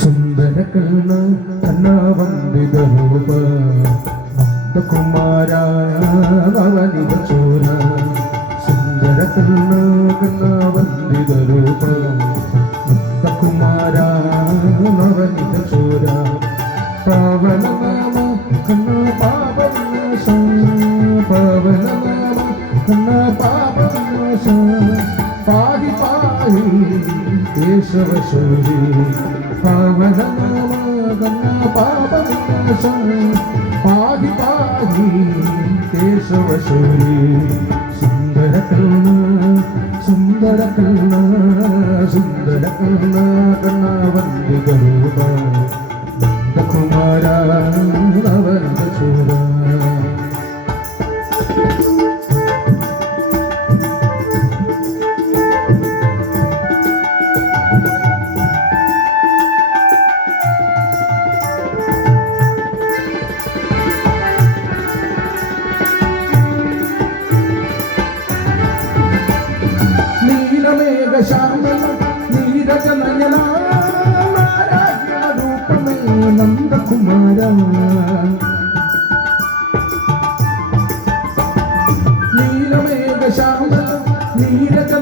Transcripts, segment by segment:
സുന്ദരകർണ കണ്ണാവന്ദിത രൂപ നന്ദകുമാര ഭവനിത ചൂര സുന്ദരകർണ കണ്ണാവന്ദിത രൂപ നന്ദകുമാര ഭവനിത ചൂര പാവന കണ്ണ പാപനാശം പാവനനാമ കണ്ണ പാപനാശം പാടി പാ കേശവശൂരി പാവനാമപാപവിനാശം പാഹി പാഹി കേശവശൂരി സുന്ദര കൃണ സുന്ദര കൃണ സുന്ദര കൃണ കണ്ണ വന്ദി ഗരുഡ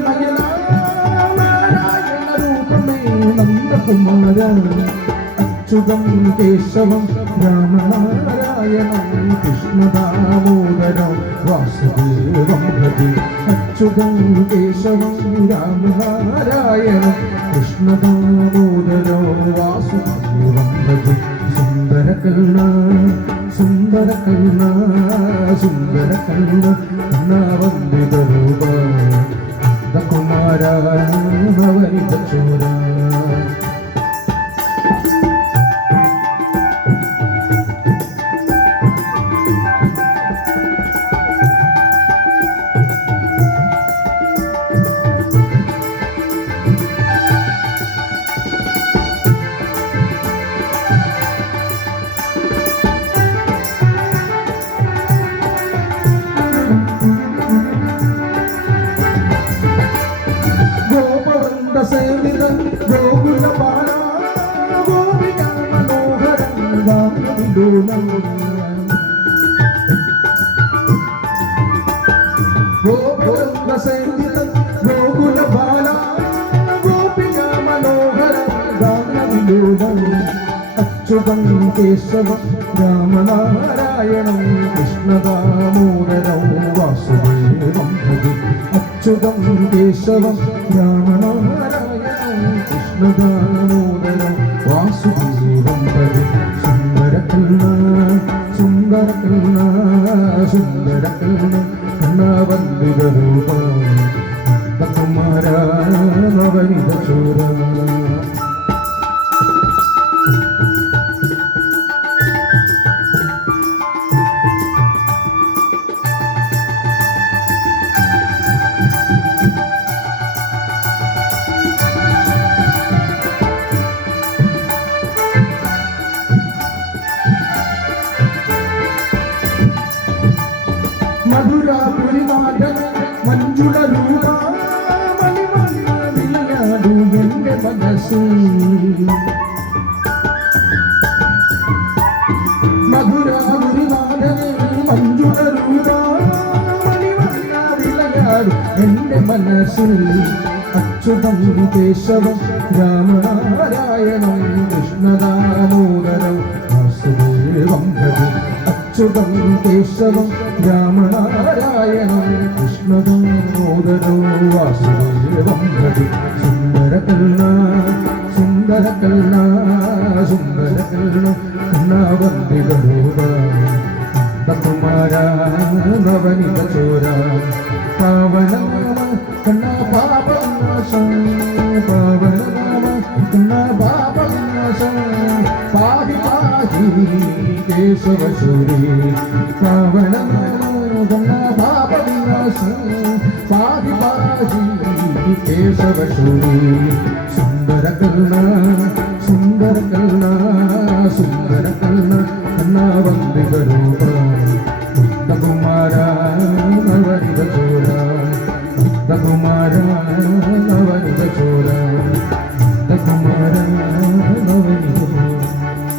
നയന നാരായണ രൂപമേ നന്ദകുമാര അച്യുതം കേശവം രാമനാരായണം കൃഷ്ണദാമോദരം വാസുദേവം ഭജി അച്യുതം കേശവം രാമനാരായണം കൃഷ്ണദാമോദരം വാസുദേവം ഭജി സുന്ദര കരുണ സുന്ദര കരുണ സുന്ദര കരുണ കണ്ണാവന്ദിത രൂപ. കുമാര ഭവനിത ചോര. ഗാനവിലോലം ഗോപവൃന്ദ സേവിത ഗോകുല ബാല ഗോപിക മനോഹരം ഗാനവിലോലം അച്യുതം കേശവം രാമനാരായണം കൃഷ്ണദാമോദരം വാസുദേവം ഭജി അച്യുതം കേശവം കണ്ണാവന്ദിത രൂപ കുമാര നവനിത ചൂര മധുരാപുരിനാഥൻ മഞ്ജുള രൂപ മണിമണിയ വിളയാടു എന്റെ മനസ്സ് മധുരാപുരിനാഥൻ മഞ്ജുള രൂപ മണിമണിയ വിളയാടു എന്റെ മനസ്സിൽ അച്യുതം കേശവം രാമനാരായണം കൃഷ്ണദാമോദരം വാസുദേവം അച്യുതം കേശവം രാമനാരായണം കൃഷ്ണദാമോദരോ വാസുദേവം ഭജി സുന്ദര കരുണ സുന്ദര കരുണ സുന്ദര കരുണ കണ്ണാവന്തിക രൂപ. കുമാര നവനിത ചോര. പാവന പാഹി പാഹി കേശവശൂരി സുന്ദര കരുണ സുന്ദര കരുണ സുന്ദര കരുണ കണ്ണാവന്തിക രൂപ